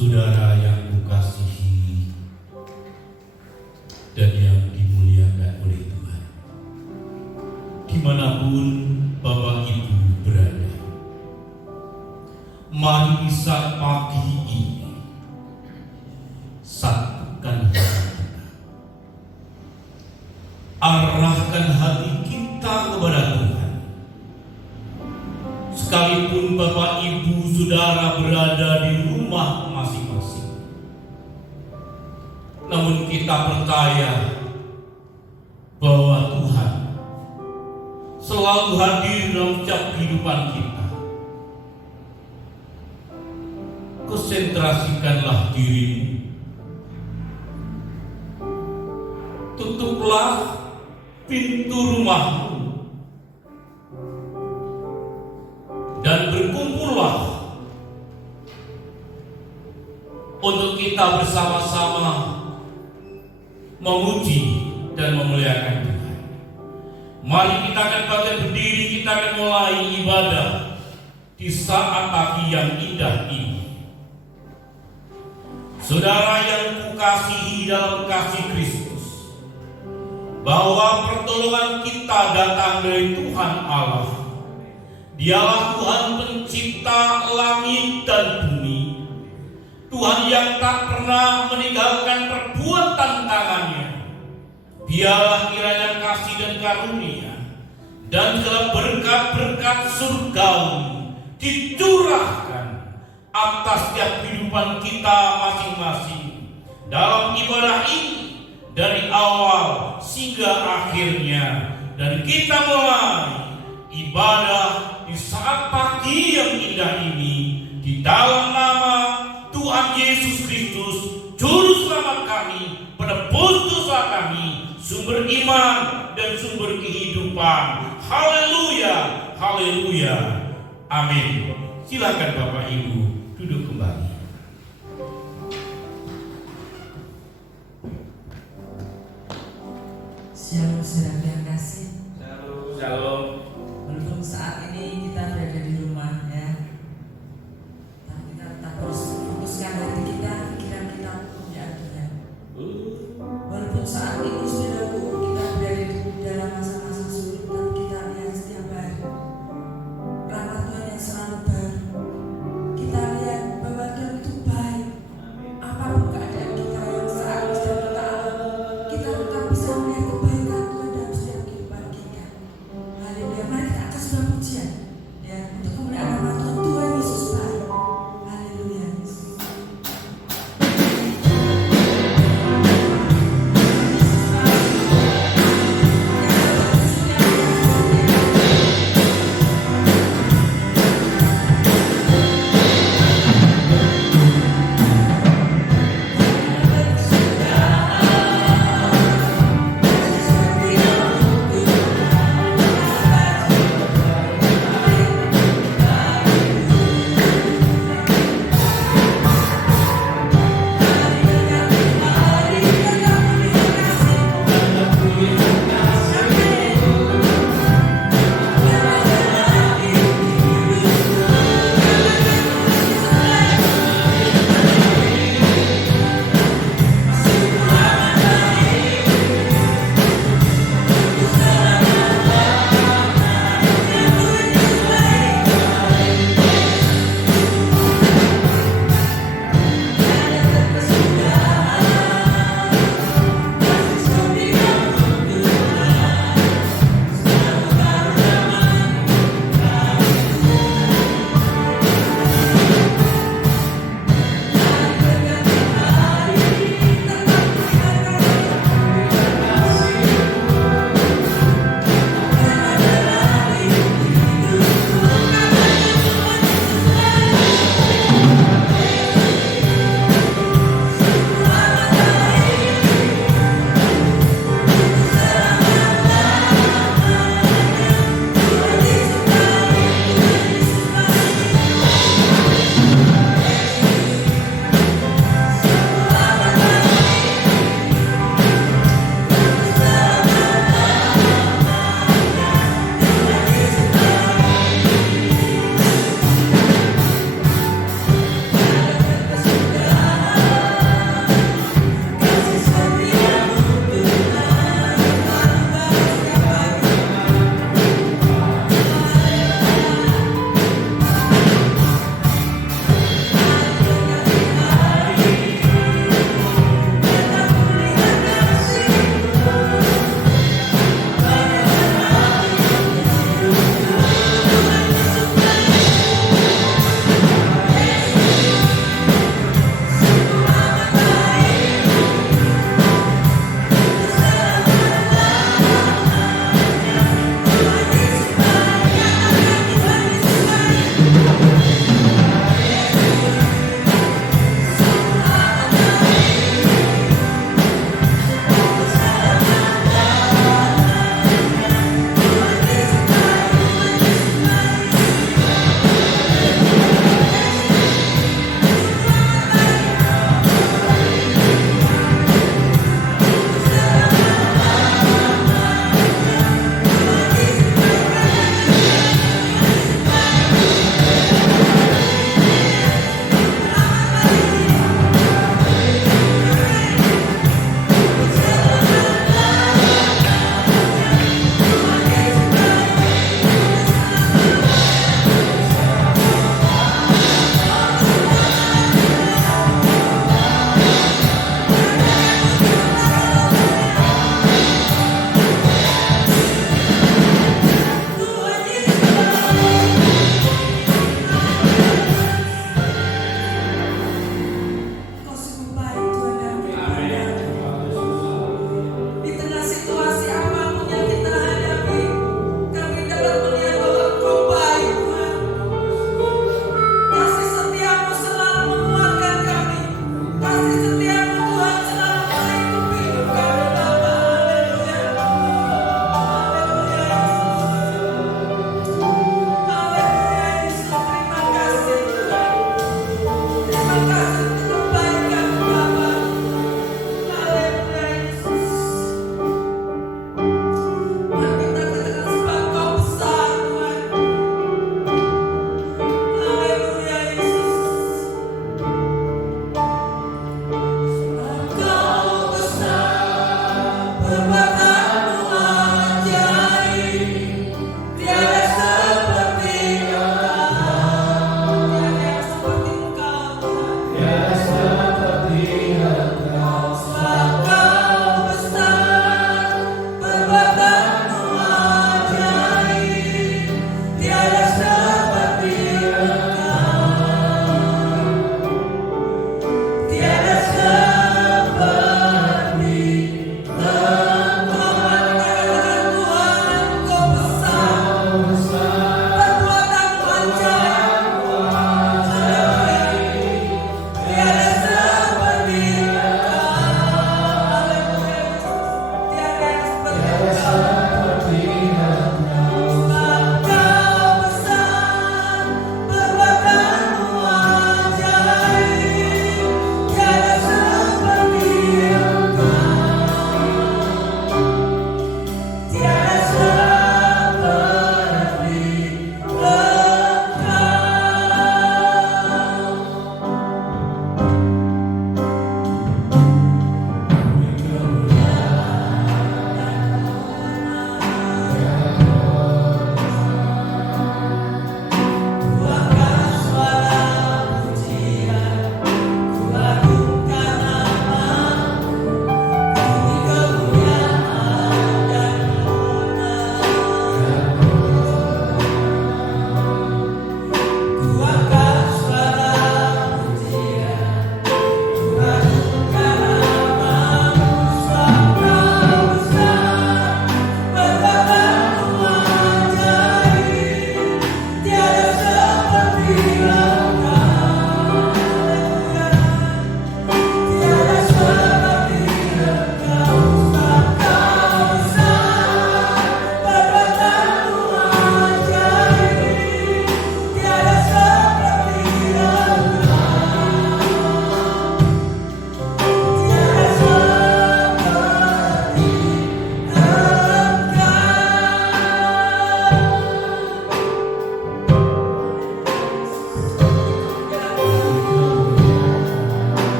Saudara yang kukasihi dan yang dimuliakan oleh Tuhan, dimanapun Bapak Ibu berada, mari di saat pagi ini satukan hati kita, arahkan hati kita kepada Tuhan. Sekalipun Bapak Ibu Saudara berada di rumah masing-masing, namun kita percaya bahwa Tuhan selalu hadir dalam setiap kehidupan kita. Konsentrasikanlah dirimu, tutuplah pintu rumahmu, dan berkumpullah untuk kita bersama-sama memuji dan memuliakan Tuhan. Mari kita akan bangkit berdiri, kita akan mulai ibadah di saat pagi yang indah ini. Saudara yang kukasihi dalam kasih Kristus, bahwa pertolongan kita datang dari Tuhan Allah. Dialah Tuhan pencipta langit dan bumi, Tuhan yang tak pernah meninggalkan perbuatan tangannya. Biarlah kiranya kasih dan karunia dan segala berkat-berkat surgawi dicurahkan atas setiap kehidupan kita masing-masing dalam ibadah ini, dari awal hingga akhirnya. Dan kita mulai ibadah di saat pagi yang indah ini di dalam nama Tuhan Yesus Kristus, Juru Selamat kami, penebus dosa kami, sumber iman dan sumber kehidupan. Haleluya, haleluya, amin. Silakan Bapak Ibu duduk kembali. Shalom saudara yang kasih. Shalom. Walaupun saat ini kita berada di rumah ya, tapi kita tetap harus fokuskan hati kita, pikiran kita untuk menyembah Tuhan. Walaupun saat ini saudaraku kita berada di dalam masa-masa sulit, tapi kita lihat setiap hari rahmat Tuhan yang selalu baru. Kita lihat bahwa Tuhan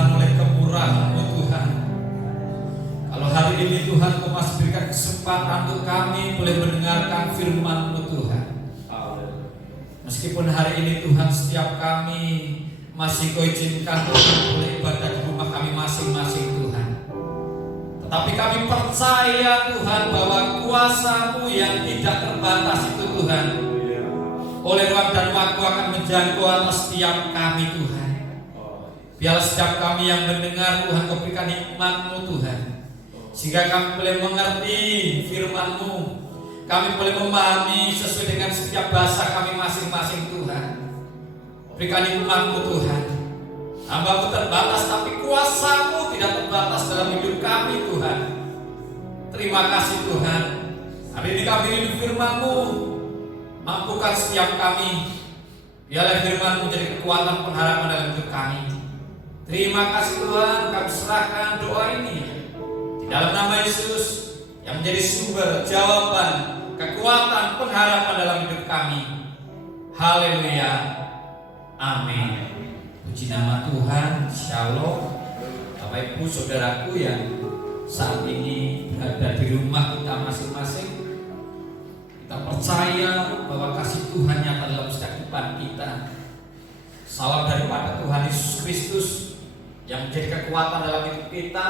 Tuhan oleh kemurahan-Mu Tuhan. Kalau hari ini Tuhan Kau masih berikan kesempatan untuk kami boleh mendengarkan firman-Mu Tuhan. Meskipun hari ini Tuhan setiap kami masih Kau izinkan Tuhan boleh ibadah di rumah kami masing-masing Tuhan. Tetapi kami percaya Tuhan bahwa kuasa-Mu yang tidak terbatas itu Tuhan oleh ruang dan waktu akan menjangkau atas setiap kami Tuhan. Biarlah setiap kami yang mendengar Tuhan Kau berikan hikmat-Mu Tuhan, sehingga kami boleh mengerti firman-Mu, kami boleh memahami sesuai dengan setiap bahasa kami masing-masing Tuhan. Berikan hikmat-Mu Tuhan. Hamba-Mu terbatas, tapi kuasa-Mu tidak terbatas dalam hidup kami Tuhan. Terima kasih Tuhan. Hari ini kami rindu firman-Mu, mampukan setiap kami. Biarlah firman-Mu menjadi kekuatan pengharapan dalam hidup kami. Terima kasih Tuhan, kami serahkan doa ini di dalam nama Yesus yang menjadi sumber jawaban, kekuatan, pengharapan dalam hidup kami. Haleluya. Amin. Puji nama Tuhan. Shalom. Bapak Ibu saudaraku yang saat ini berada di rumah kita masing-masing, kita percaya bahwa kasih Tuhan nyata dalam setiap kehidupan kita. Salam daripada Tuhan Yesus Kristus yang menjadi kekuatan dalam hidup kita.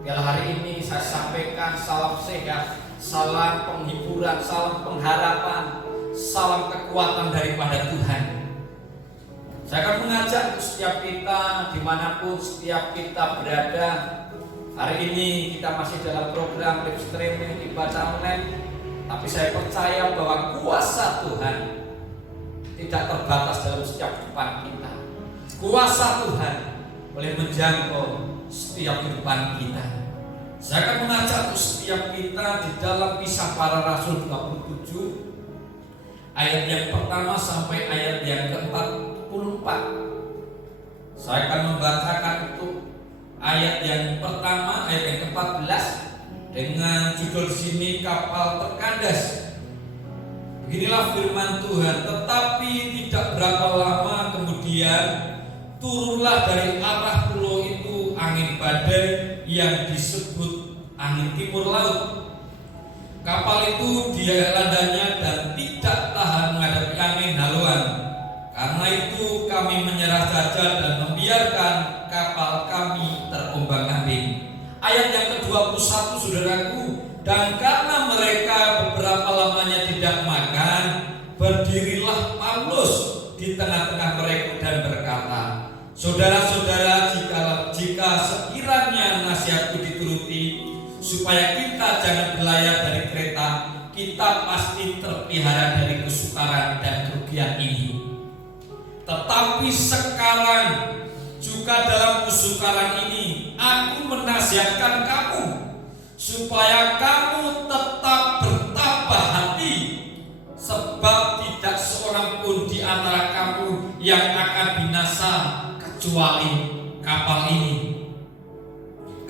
Biarlah hari ini saya sampaikan salam sehat, salam penghiburan, salam pengharapan, salam kekuatan daripada Tuhan. Saya akan mengajak setiap kita dimanapun setiap kita berada. Hari ini kita masih dalam program live streaming ibadah online, tapi saya percaya bahwa kuasa Tuhan tidak terbatas dalam setiap kehidupan kita. Kuasa Tuhan boleh menjangkau setiap kehidupan kita. Saya akan mengajak setiap kita di dalam Kisah Para Rasul 27 ayat yang pertama sampai ayat yang ke-44. Saya akan membacakan untuk ayat yang pertama, ayat yang ke-14 dengan judul sini Kapal Terkandas. Beginilah firman Tuhan. Tetapi tidak berapa lama kemudian turunlah dari arah pulau itu angin badai yang disebut angin timur laut. Kapal itu dilandanya dan tidak tahan menghadapi angin haluan. Karena itu kami menyerah saja dan membiarkan kapal kami terombang-ambing. Ayat yang ke-21 saudaraku, dan karena mereka beberapa lamanya tidak makan, berdirilah Paulus di tengah-tengah mereka dan berkata, saudara-saudara, jika sekiranya nasihatku dituruti, supaya kita jangan berlayar dari kereta, kita pasti terpelihara dari kesukaran dan kerugian ini. Tetapi sekarang juga dalam kesukaran ini, aku menasihatkan kamu supaya kamu tetap bertabah hati, sebab tidak seorang pun di antara kamu yang akan binasa kecuali kapal ini.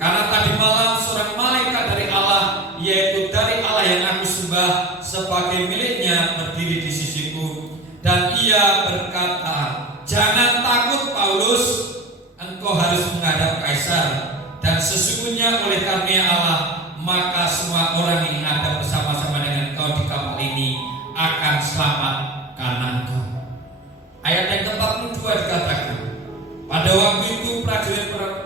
Karena tadi malam seorang malaikat dari Allah, yaitu dari Allah yang aku sembah sebagai miliknya, berdiri di sisiku, dan ia berkata, jangan takut Paulus, engkau harus menghadap Kaisar, dan sesungguhnya oleh karunia Allah, maka semua orang yang ada bersama-sama dengan engkau di kapal ini akan selamat karena engkau. Ayat yang ke-42 dikatakan, pada waktu itu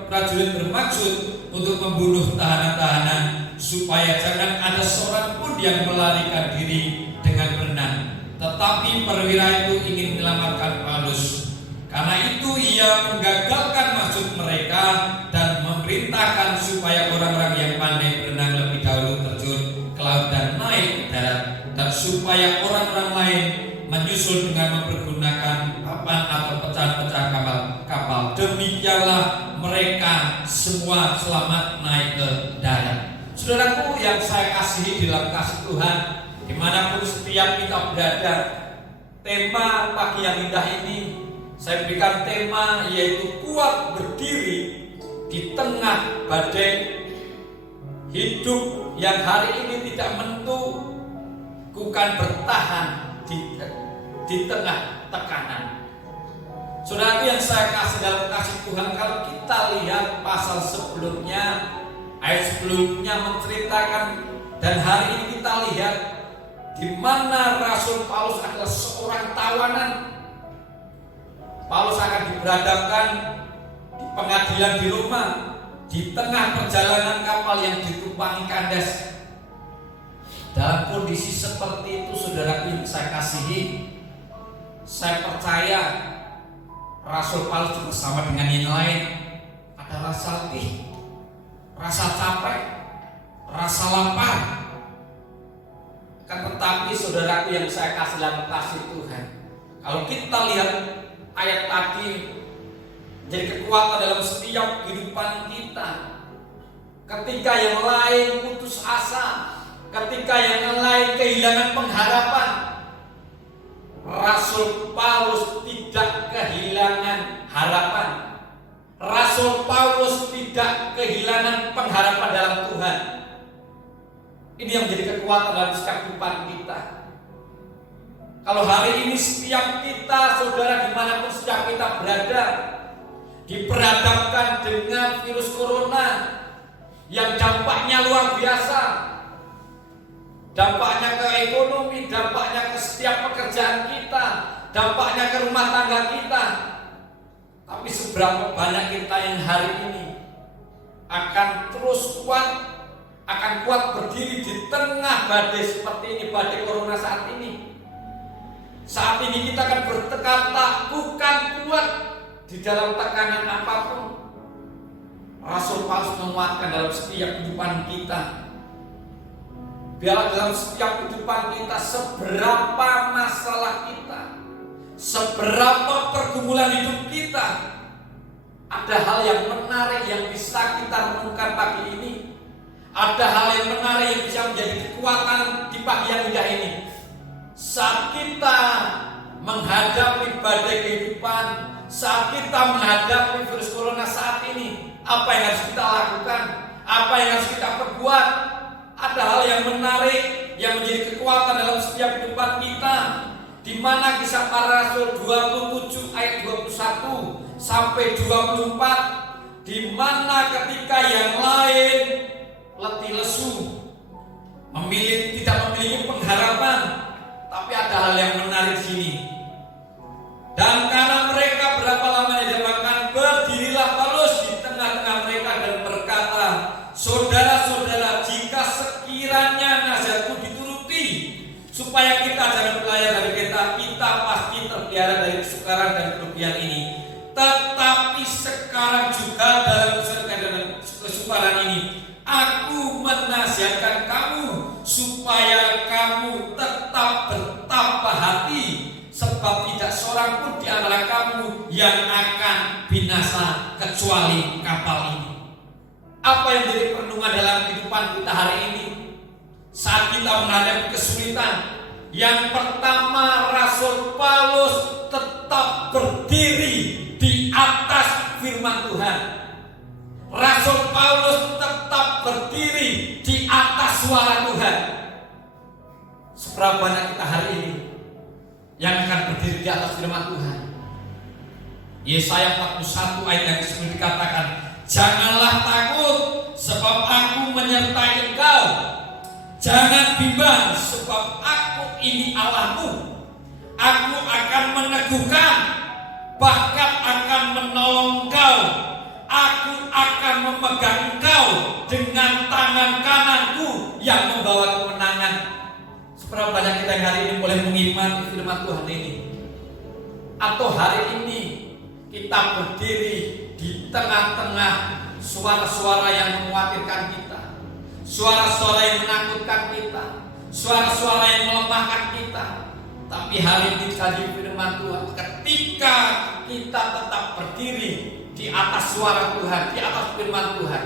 prajurit bermaksud untuk membunuh tahanan-tahanan, supaya jangan ada seorang pun yang melarikan diri dengan berenang. Tetapi perwira itu ingin menyelamatkan Paulus. Karena itu ia menggagalkan maksud mereka dan memerintahkan supaya orang-orang yang pandai berenang lebih dahulu terjun ke laut dan naik ke darat, dan supaya orang-orang lain menyusul dengan mempergunakan papan atau pecahan-pecahan kapal. Demikianlah mereka semua selamat naik ke darat. Saudaraku yang saya kasihi dalam kasih Tuhan, dimanapun setiap kita berada, tema pagi yang indah ini saya berikan tema yaitu kuat berdiri di tengah badai. Hidup yang hari ini tidak menentu, bukan bertahan di tengah tekanan. Saudara yang saya kasih dalam kasih Tuhan, kalau kita kita lihat pasal sebelumnya, ayat sebelumnya menceritakan, dan hari ini kita lihat di mana Rasul Paulus adalah seorang tawanan. Paulus akan diberhadapkan di pengadilan di Roma, di tengah perjalanan kapal yang ditumpangi kandas. Dalam kondisi seperti itu, saudaraku yang saya kasihi, saya percaya Rasul Paulus juga sama dengan yang lain. Ada rasa letih, rasa capek, rasa lapar. Kan tetapi saudaraku yang saya kasih dalam kasih Tuhan, kalau kita lihat ayat tadi, jadi kekuatan dalam setiap kehidupan kita. Ketika yang lain putus asa, ketika yang lain kehilangan pengharapan, Rasul Paulus tidak kehilangan harapan. Rasul Paulus tidak kehilangan pengharapan dalam Tuhan. Ini yang menjadi kekuatan dalam setiap kehidupan kita. Kalau hari ini setiap kita, saudara, dimanapun setiap kita berada, diperhadapkan dengan virus corona yang dampaknya luar biasa, dampaknya ke ekonomi, dampaknya ke setiap pekerjaan kita, dampaknya ke rumah tangga kita. Tapi seberapa banyak kita yang hari ini akan terus kuat, akan kuat berdiri di tengah badai seperti ini, badai corona saat ini. Saat ini kita akan bertekad bukan kuat di dalam tekanan apapun. Rasul Paulus menguatkan dalam setiap kehidupan kita. Biarlah dalam setiap kehidupan kita, seberapa masalah kita, seberapa pergumulan hidup kita, ada hal yang menarik yang bisa kita renungkan pagi ini. Ada hal yang menarik yang bisa menjadi kekuatan di pagi yang indah ini. Saat kita menghadapi badai kehidupan, saat kita menghadapi virus corona saat ini, apa yang harus kita lakukan? Apa yang harus kita perbuat? Ada hal yang menarik yang menjadi kekuatan dalam setiap kehidupan kita, di mana Kisah Para Rasul 27 ayat 21 sampai 24, di mana ketika yang lain letih lesu, tidak memiliki pengharapan, tapi ada hal yang menarik di sini. Dan karena mereka berapa lamanya dimakan, berdirilah Paulus di tengah-tengah mereka dan berkata, saudara-saudara, jika sekiranya nasihatku dituruti, supaya kita jangan berlayar dari kita pasti terpelihara dari kesukaran dan kerugian ini. Tetapi sekarang juga dalam kesukaran ini, aku menasihatkan kamu supaya kamu tetap bertabah hati, sebab tidak seorang pun di antara kamu yang akan binasa kecuali kapal ini. Apa yang menjadi perenungan dalam kehidupan kita hari ini saat kita menghadapi kesulitan? Yang pertama, Rasul Paulus tetap berdiri di atas firman Tuhan. Rasul Paulus tetap berdiri di atas suara Tuhan. Seberapa banyak kita hari ini yang akan berdiri di atas firman Tuhan? Yesaya 41 ayat yang ke-9 dikatakan, janganlah takut sebab aku menyertai engkau. Jangan bimbang sebab aku ini Allahmu. Aku akan meneguhkan, bahkan akan menolong engkau. Aku akan memegang engkau dengan tangan kananku yang membawa kemenangan. Seberapa banyak kita yang hari ini boleh mengimani firman Tuhan ini? Atau hari ini kita berdiri di tengah-tengah suara-suara yang mengkhawatirkan kita, suara-suara yang menakutkan kita, suara-suara yang melemahkan kita. Tapi hari ini tadi firman Tuhan, ketika kita tetap berdiri di atas suara Tuhan, di atas firman Tuhan,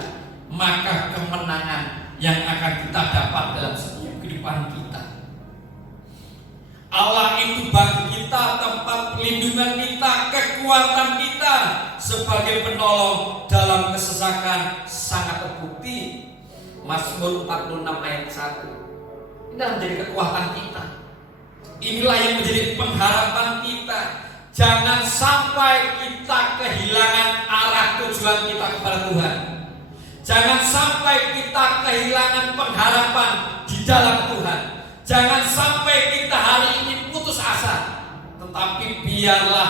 maka kemenangan yang akan kita dapat dalam setiap kehidupan kita. Allah itu bagi kita tempat pelindungan kita, kekuatan kita sebagai penolong dalam kesesakan sangat terbukti. Mazmur 46 ayat 1. Ini menjadi kekuatan kita. Inilah yang menjadi pengharapan kita. Jangan sampai kita kehilangan arah tujuan tujuan kita kepada Tuhan. Jangan sampai kita kehilangan pengharapan di dalam Tuhan. Jangan sampai kita hari ini putus asa. Tetapi biarlah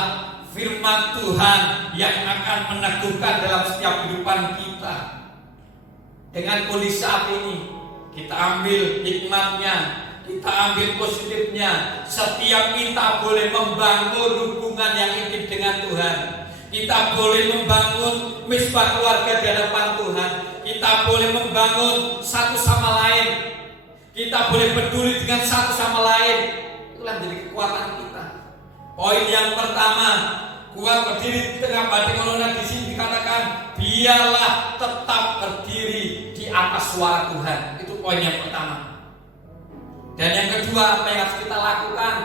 firman Tuhan yang akan meneguhkan dalam setiap kehidupan kita. Dengan kondisi saat ini, kita ambil hikmatnya, kita ambil positifnya. Setiap kita boleh membangun hubungan yang intim dengan Tuhan. Kita boleh membangun misbah keluarga di hadapan Tuhan. Kita boleh membangun satu sama lain. Kita boleh peduli dengan satu sama lain. Itulah menjadi kekuatan kita. Poin yang pertama, kuat berdiri di tengah badai corona. Di sini dikatakan biarlah tetap berdiri di atas suara Tuhan. Itu poin yang pertama. Dan yang kedua, apa yang harus kita lakukan?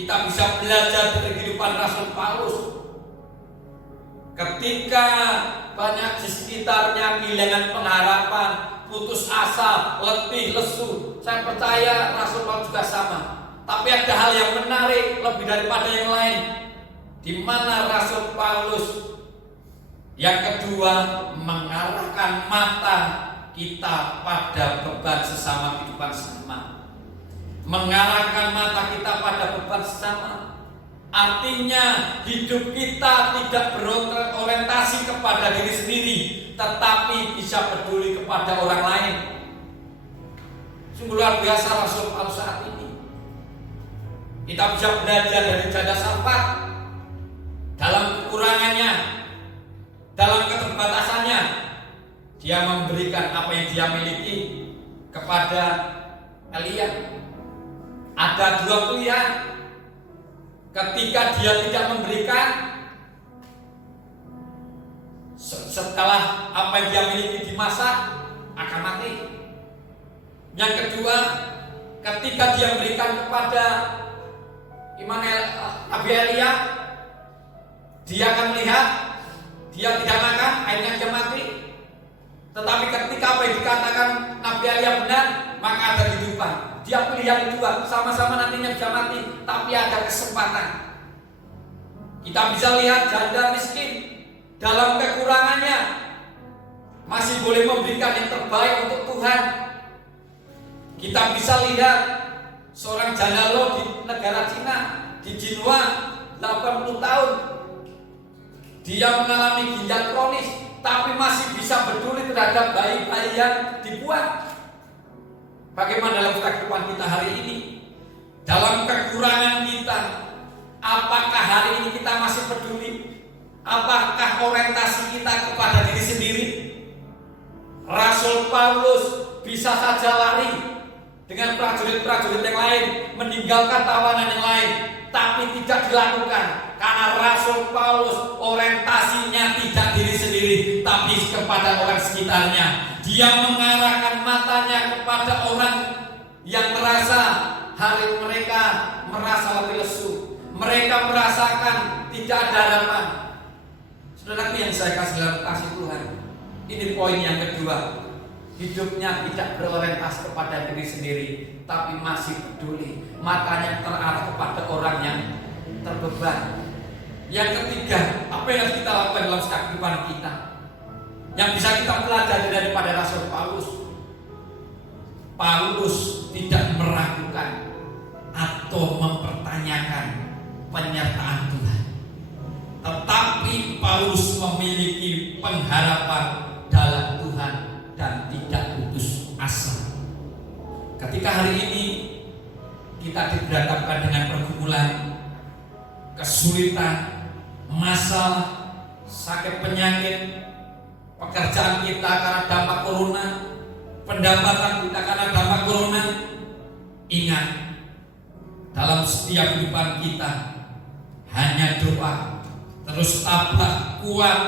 Kita bisa belajar dari kehidupan Rasul Paulus. Ketika banyak di sekitarnya kehilangan pengharapan, putus asa, letih, lesu, saya percaya Rasul Paulus juga sama. Tapi ada hal yang menarik lebih daripada yang lain, di mana Rasul Paulus yang kedua mengarahkan mata kita pada beban sesama kehidupan sesama. Mengarahkan mata kita pada beban sesama. Artinya hidup kita tidak berorientasi kepada diri sendiri, tetapi bisa peduli kepada orang lain. Sungguh luar biasa Rasul Paulus saat ini. Kita bisa belajar dari Janda Sarfat dalam kekurangannya, dalam keterbatasannya. Dia memberikan apa yang dia miliki kepada Elia. Ada dua pilihan. Ketika dia tidak memberikan, setelah apa yang dia miliki dimasak, akan mati. Yang kedua, ketika dia memberikan kepada Nabi Elia, dia akan melihat dia tidak makan, akhirnya dia mati. Tetapi ketika apa yang dikatakan Nabi Elia benar, maka ada kehidupan. Dia pilih yang kedua, sama-sama nantinya bisa mati, tapi ada kesempatan. Kita bisa lihat janda miskin dalam kekurangannya masih boleh memberikan yang terbaik untuk Tuhan. Kita bisa lihat seorang janda lo di negara Cina, di Jinwa, 80 tahun. Dia mengalami ginjal kronis, tapi masih bisa peduli terhadap bayi-bayi yang dibuat. Bagaimana dalam kehidupan kita hari ini? Dalam kekurangan kita, apakah hari ini kita masih peduli? Apakah orientasi kita kepada diri sendiri? Rasul Paulus bisa saja lari dengan prajurit-prajurit yang lain, meninggalkan tawanan yang lain, tapi tidak dilakukan karena Rasul Paulus orientasinya tidak diri sendiri, tapi kepada orang sekitarnya. Dia mengarahkan matanya kepada orang yang merasa hari mereka merasa lebih lesu, mereka merasakan tidak ada harapan. Saudaraku yang saya kasih dalam kasih Tuhan, ini poin yang kedua. Hidupnya tidak berorientasi kepada diri sendiri, tapi masih peduli, matanya terarah kepada orang yang terbeban. Yang ketiga, apa yang harus kita lakukan dalam kehidupan kita, yang bisa kita pelajari daripada Rasul Paulus? Paulus tidak meragukan atau mempertanyakan penyertaan Tuhan, tetapi Paulus memiliki pengharapan dalam Tuhan dan tidak putus asa. Ketika hari ini kita dihadapkan dengan pergumulan, kesulitan, masalah, sakit penyakit, pekerjaan kita karena dampak corona, pendapatan kita karena dampak corona, ingat, dalam setiap kehidupan kita hanya doa, terus tabah, kuat,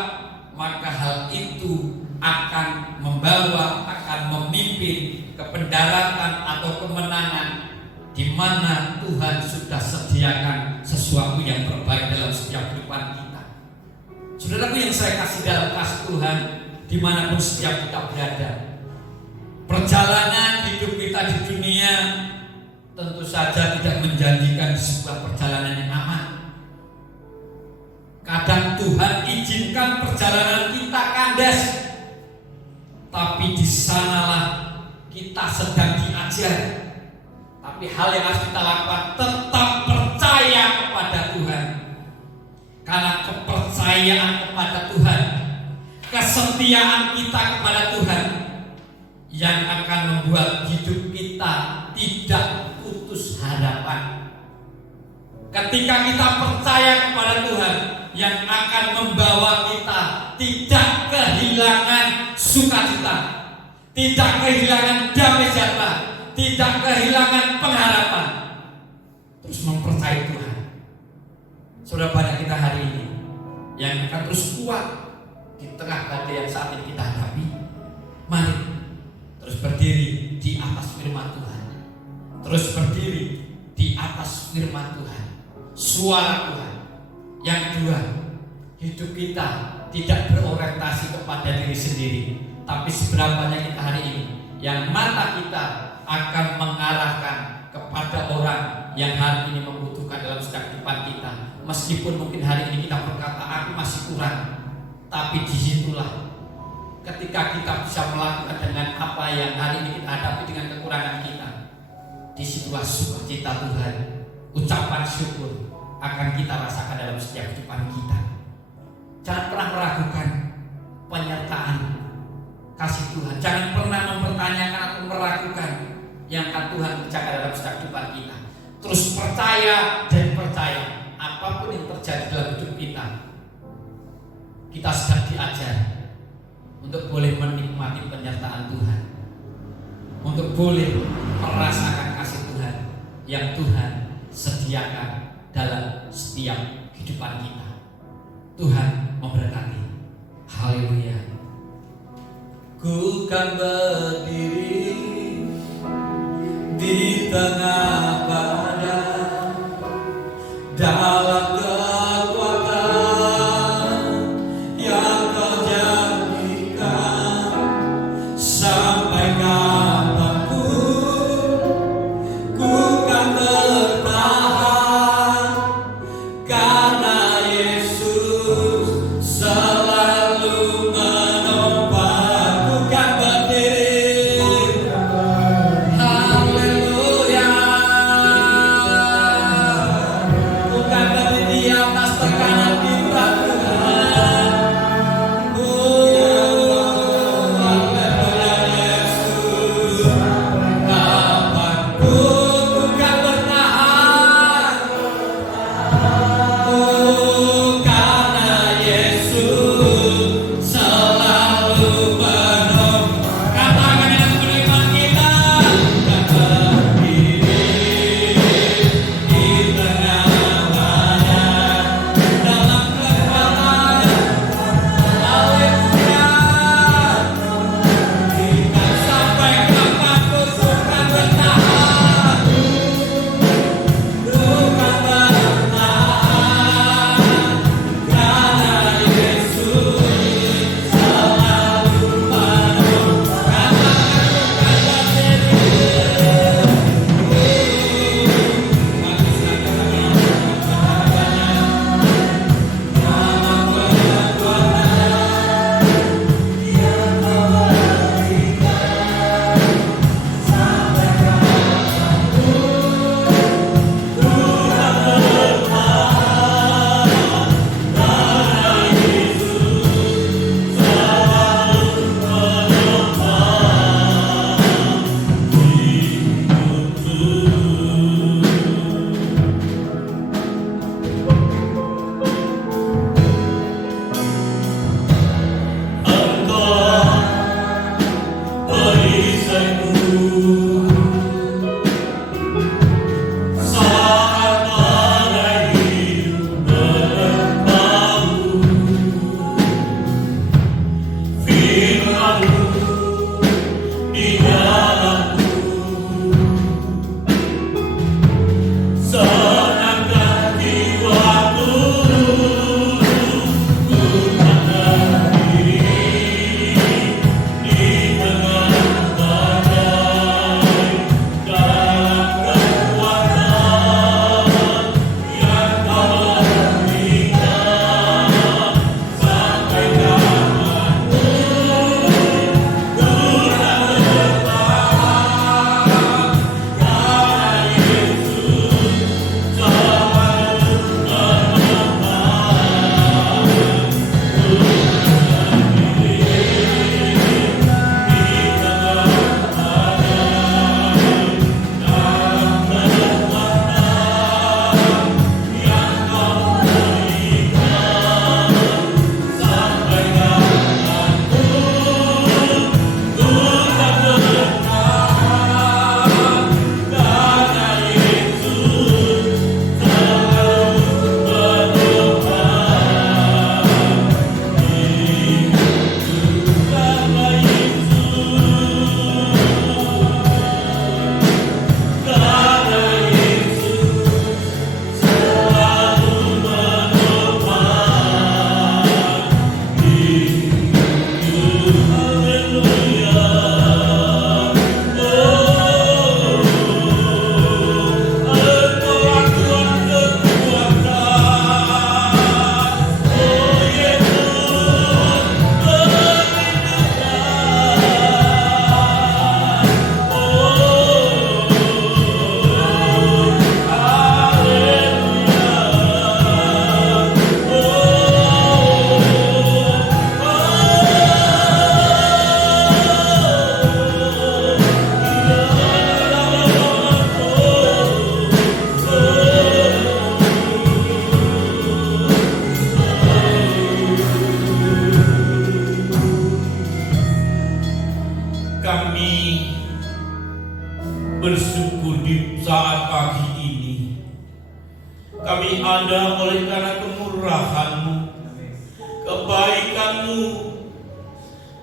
maka hal itu akan membawa, akan memimpin kependaratan atau kemenangan, di mana Tuhan sudah sediakan sesuatu yang terbaik dalam setiap kehidupan kita. Saudaraku yang saya kasih dalam kasih Tuhan, dimanapun setiap kita berada, perjalanan hidup kita di dunia tentu saja tidak menjanjikan sebuah perjalanan yang aman. Kadang Tuhan izinkan perjalanan kita kandas, tapi di sanalah kita sedang diajar. Tapi hal yang harus kita lakukan tetap percaya kepada Tuhan. Karena kepercayaan kepada Tuhan, kesetiaan kita kepada Tuhan yang akan membuat hidup kita tidak putus harapan. Ketika kita percaya kepada Tuhan, yang akan membawa kita tidak kehilangan sukacita, tidak kehilangan damai sejahtera, tidak kehilangan pengharapan, terus mempercayai Tuhan. Saudara, banyak kita hari ini yang akan terus kuat di tengah badai yang saat ini kita hadapi. Mari terus berdiri di atas firman Tuhan, terus berdiri di atas firman Tuhan, suara Tuhan. Yang kedua, hidup kita tidak berorientasi kepada diri sendiri, tapi seberapa banyak kita hari ini yang mata kita akan mengarahkan kepada orang yang hari ini membutuhkan dalam setiap kehidupan kita. Meskipun mungkin hari ini kita berkata aku masih kurang, tapi disitulah ketika kita bisa melakukan dengan apa yang hari ini kita hadapi dengan kekurangan kita, disitulah sukacita Tuhan, ucapan syukur akan kita rasakan dalam setiap kehidupan kita. Jangan pernah meragukan penyertaan kasih Tuhan. Jangan pernah mempertanyakan atau meragukan yang akan Tuhan kerjakan dalam setiap kehidupan kita. Terus percaya dan percaya apapun yang terjadi dalam hidup kita, kita sedang diajar untuk boleh menikmati penyertaan Tuhan, untuk boleh merasakan kasih Tuhan yang Tuhan sediakan dalam setiap kehidupan kita. Tuhan memberkati. Haleluya. Ku kan berdiri di tengah badai dalam kekuatan yang Kau janjikan. Sampai kapanpun ku kan bertahan, karena Yesus selalu menopang. Ku kan berdiri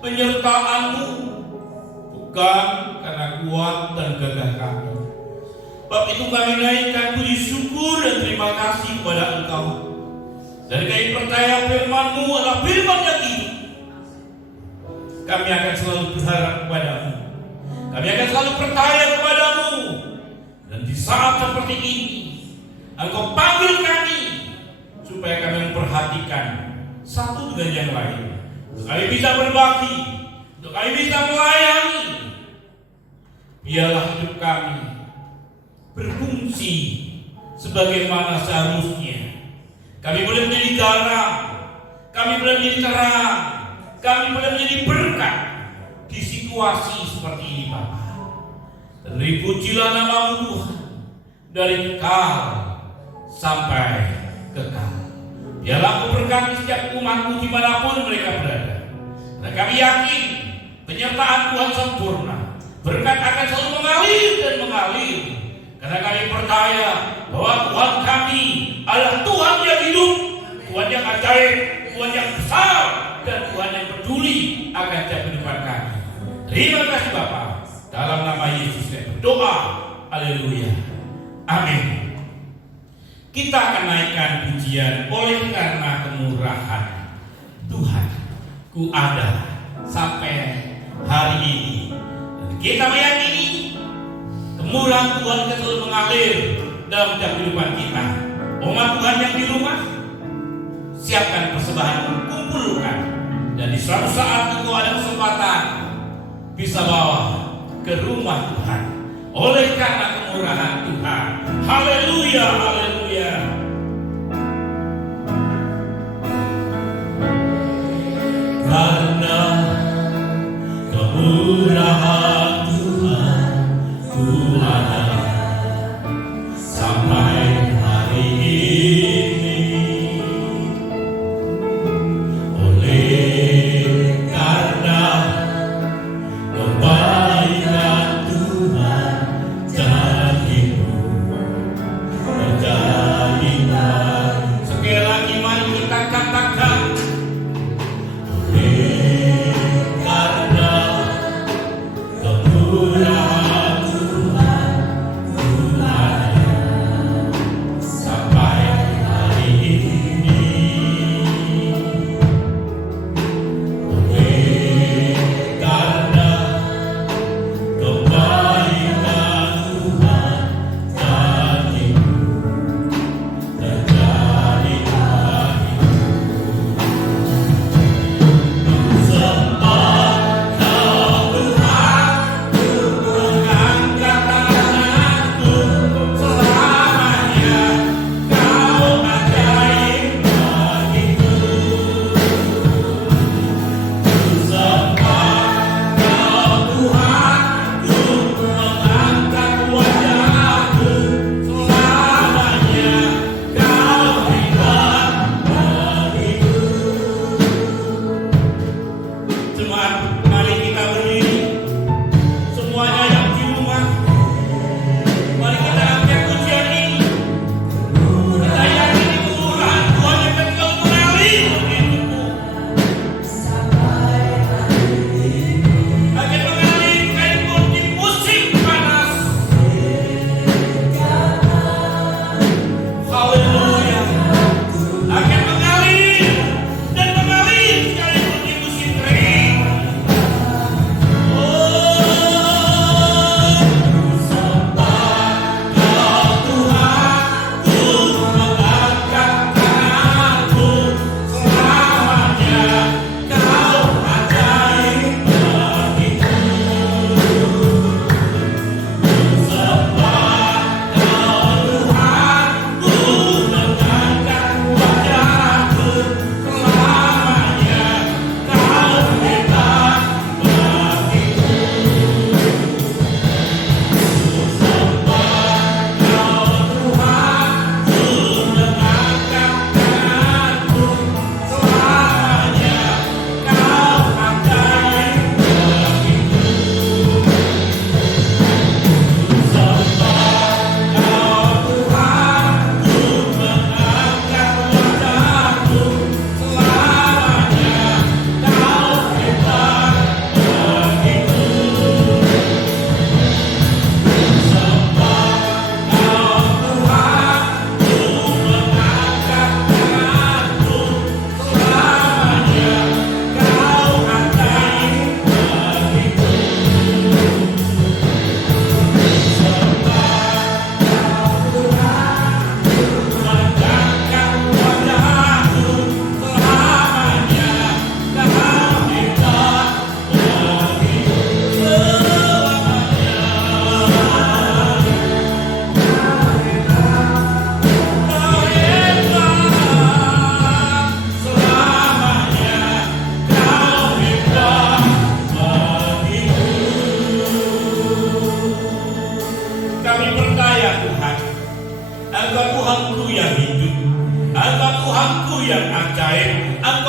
penyertaan-Mu, bukan karena kuat dan gagah kami. Bab itu kami naikkan puji syukur dan terima kasih kepada Engkau. Dan kami percaya firman-Mu adalah firman yang hidup. Kami akan selalu berharap kepada-Mu. Kami akan selalu percaya kepada-Mu. Dan di saat seperti ini, Engkau panggil kami supaya kami memperhatikan satu dengan yang lain. Untuk kami bisa berbakti, untuk kami bisa melayani. Biarlah hidup kami berfungsi sebagaimana seharusnya. Kami boleh menjadi garam, kami boleh menjadi terang, kami boleh menjadi berkat di situasi seperti ini, Bapa. Dan dipujilah nama-Mu Tuhan dari kekal sampai kekal. Biarlah Kau berkati setiap umat-Mu dimanapun mereka berada. Dan kami yakin penyertaan Tuhan sempurna. Berkat akan selalu mengalir dan mengalir. Karena kami percaya bahwa Tuhan kami adalah Tuhan yang hidup, Tuhan yang ajaib, Tuhan yang besar, dan Tuhan yang peduli akan kehidupan kami. Terima kasih Bapa. Dalam nama Yesus saya berdoa. Haleluya. Amin. Kita akan naikkan pujian oleh karena kemurahan Tuhan ku ada sampai hari ini. Dan kita meyakini kemurahan Tuhan akan selalu mengalir dalam kehidupan kita. Umat Tuhan yang di rumah, siapkan persembahan, kumpulkan, dan di suatu saat engkau ada kesempatan bisa bawa ke rumah Tuhan oleh karena kemurahan Tuhan. Haleluya, haleluya. Karena kemurahan Tuhan ku ada sampai hari ini. Oleh karena kebaikan Tuhan dalam hidup terjadi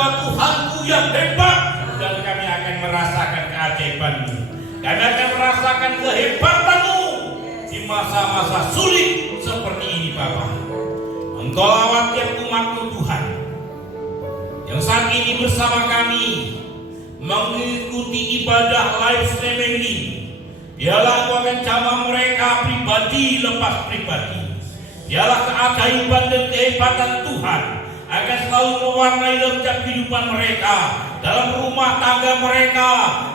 Engkau Tuhanku yang hebat, dan kami akan merasakan keajaiban-Mu. Kami akan merasakan kehebatanmu di masa-masa sulit seperti ini, Bapa. Engkau lawat tiap umat-Mu, Tuhan, yang saat ini bersama kami mengikuti ibadah live streaming ini. Biarlah Engkau akan jamah mereka pribadi lepas pribadi. Biarlah keajaiban dan kehebatan Tuhan akan selalu mewarnai dalam kehidupan mereka, dalam rumah tangga mereka,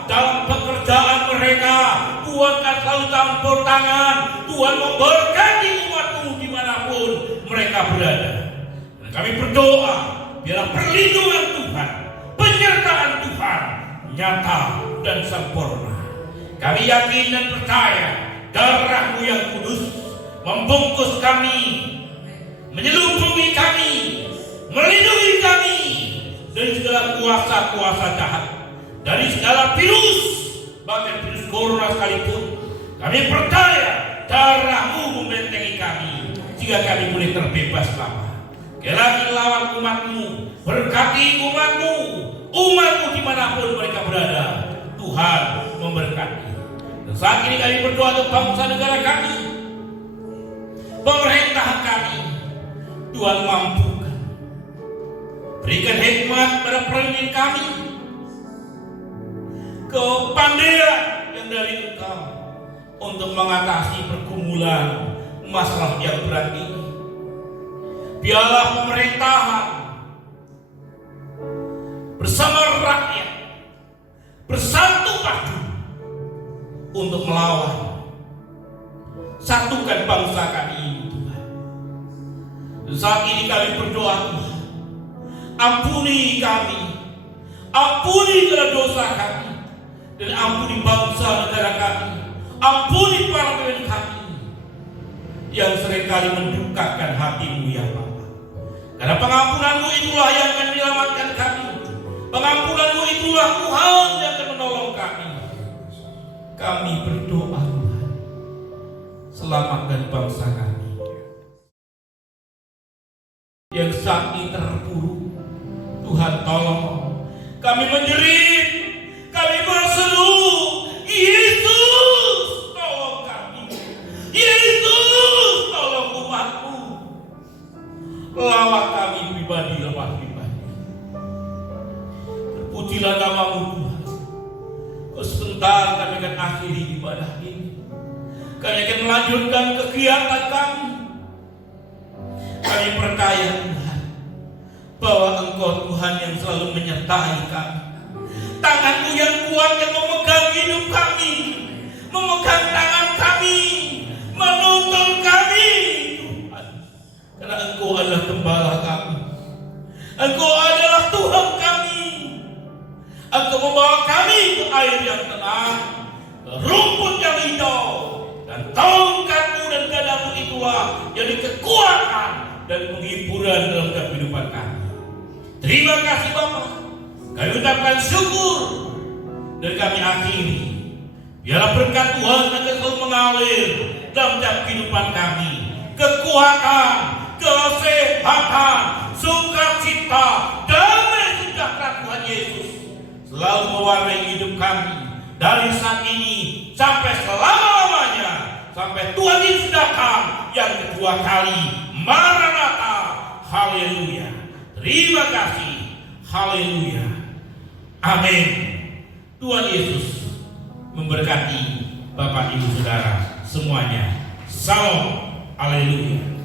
dalam pekerjaan mereka. Tuhan akan selalu campur tangan. Tuhan memberkati umat-Mu dimanapun mereka berada. Dan kami berdoa, biarlah perlindungan Tuhan, penyertaan Tuhan nyata dan sempurna. Kami yakin dan percaya darah-Mu yang kudus membungkus kami, menyelubungi kami, melindungi kami dari segala kuasa-kuasa jahat, dari segala virus, bahkan virus corona sekalipun. Kami percaya darah-Mu membentengi kami, sehingga kami boleh terbebas, Bapa. Lagi lawan umat-Mu, berkati umat-Mu, umat-Mu dimanapun mereka berada. Tuhan memberkati. Dan saat ini kami berdoa untuk bangsa negara kami, pemerintah kami. Tuhan mampukan, berikan hikmat pada pemimpin kami, kepandaian yang dari Engkau untuk mengatasi pergumulan masalah yang berat ini. Biarlah pemerintahan bersama rakyat bersatu padu untuk melawan, satukan bangsa kami ini, Tuhan. Dan saat ini kami berdoa, Tuhan, ampuni kami, ampuni segala dosa kami, dan ampuni bangsa negara kami, ampuni para pemimpin kami yang seringkali mendukakan hati-Mu, ya Bapa. Karena pengampunan-Mu itulah yang akan menyelamatkan kami. Pengampunan-Mu itulah Tuhan yang akan menolong kami. Kami berdoa, Tuhan, selamatkan bangsa kami yang saat ini terpuruk. Tuhan tolong. Kami menjerit, kami berseru, Yesus tolong kami, Yesus tolong umat-Mu. Lawat kami pribadi lepas pribadi. Terpujilah nama-Mu, Tuhan. Sebentar kami akan akhiri ibadah ini. Kami akan melanjutkan kegiatan kami. Kami percaya, Tuhan, bahwa Engkau Tuhan yang selalu menyertai kami. Tangan-Mu yang kuat yang memegang hidup kami, memegang tangan kami, menuntun kami, Tuhan. Karena Engkau adalah gembala kami, Engkau adalah Tuhan kami. Engkau membawa kami ke air yang tenang, ke rumput yang hijau, dan tongkat-Mu dan gadamu itulah jadi kekuatan dan penghiburan dalam kehidupan kami. Terima kasih, Bapa. Kami ucapkan syukur dan kami akhiri. Biarlah berkat Tuhan akan selalu mengalir dalam tiap kehidupan kami. Kekuatan, kesehatan, sukacita, damai sejahtera Tuhan Yesus selalu mewarnai hidup kami dari saat ini sampai selama-lamanya, sampai Tuhan Yesus datang yang kedua kali. Maranatha, haleluya. Terima kasih, haleluya. Amin. Tuhan Yesus memberkati Bapak Ibu Saudara semuanya. Salam, haleluya.